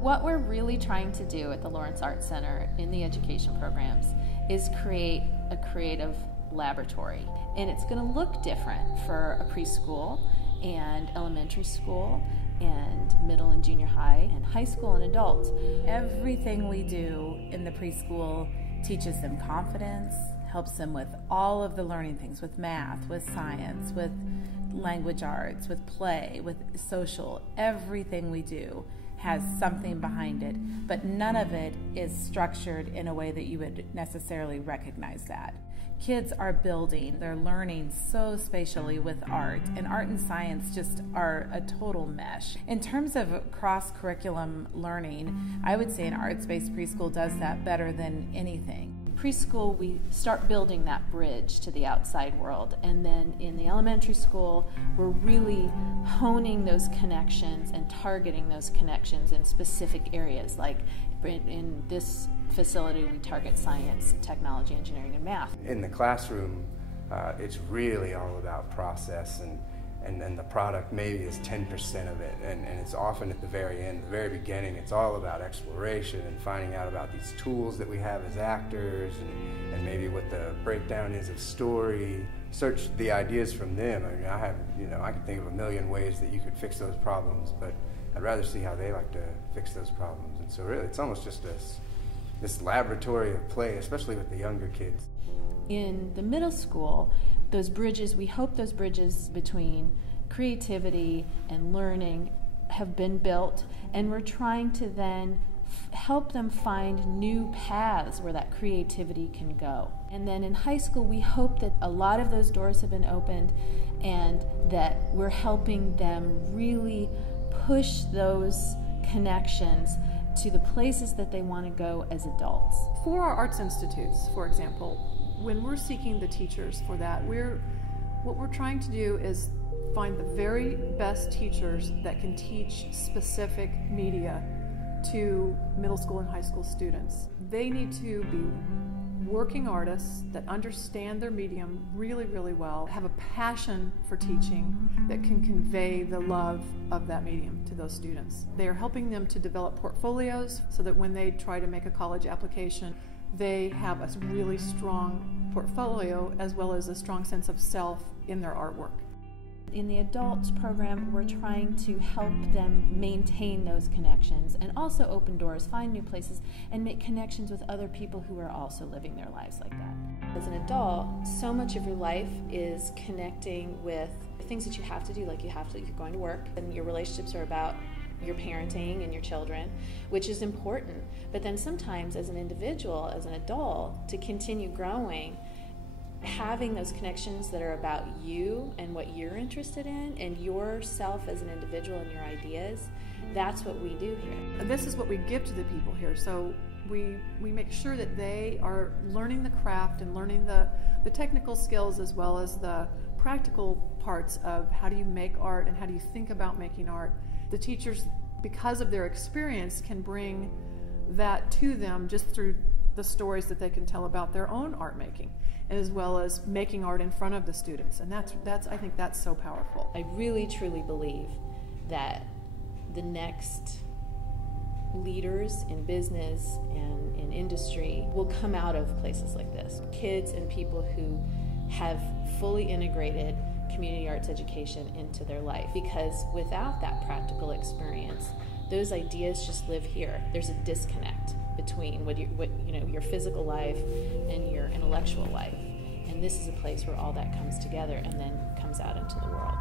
What we're really trying to do at the Lawrence Arts Center in the education programs is create a creative laboratory. And it's going to look different for a preschool and elementary school and middle and junior high and high school and adults. Everything we do in the preschool teaches them confidence, helps them with all of the learning things, with math, with science, with language arts, with play, with social. Everything we do has something behind it, but none of it is structured in a way that you would necessarily recognize that. Kids are building, they're learning so spatially with art, and art and science just are a total mesh. In terms of cross-curriculum learning, I would say an arts-based preschool does that better than anything. Preschool, we start building that bridge to the outside world, and then in the elementary school, we're really honing those connections and targeting those connections in specific areas. Like in this facility, we target science, technology, engineering, and math. In the classroom, it's really all about process, and the product maybe is 10% of it, and it's often at the very end, the very beginning, it's all about exploration and finding out about these tools that we have as actors, and maybe what the breakdown is of story. Search the ideas from them. I mean, I can think of a million ways that you could fix those problems, but I'd rather see how they like to fix those problems. And so really, it's almost just this laboratory of play, especially with the younger kids. In the middle school, those bridges, we hope those bridges between creativity and learning have been built, and we're trying to then help them find new paths where that creativity can go. And then in high school, we hope that a lot of those doors have been opened and that we're helping them really push those connections to the places that they want to go as adults. For our arts institutes, for example, when we're seeking the teachers for that, what we're trying to do is find the very best teachers that can teach specific media to middle school and high school students. They need to be working artists that understand their medium really, really well, have a passion for teaching that can convey the love of that medium to those students. They are helping them to develop portfolios so that when they try to make a college application, they have a really strong portfolio as well as a strong sense of self in their artwork. In the adults program, we're trying to help them maintain those connections and also open doors, find new places, and make connections with other people who are also living their lives like that. As an adult, so much of your life is connecting with things that you have to do, like you're going to work, and your relationships are about your parenting and your children, which is important. But then sometimes as an individual, as an adult, to continue growing, having those connections that are about you and what you're interested in and yourself as an individual and your ideas, that's what we do here. And this is what we give to the people here. So we make sure that they are learning the craft and learning the technical skills as well as the practical parts of how do you make art and how do you think about making art. The teachers, because of their experience, can bring that to them just through the stories that they can tell about their own art making, as well as making art in front of the students. And I think that's so powerful. I really truly believe that the next leaders in business and in industry will come out of places like this. Kids and people who have fully integrated community arts education into their life, because without that practical experience, those ideas just live here. There's a disconnect between your physical life and your intellectual life. And this is a place where all that comes together and then comes out into the world.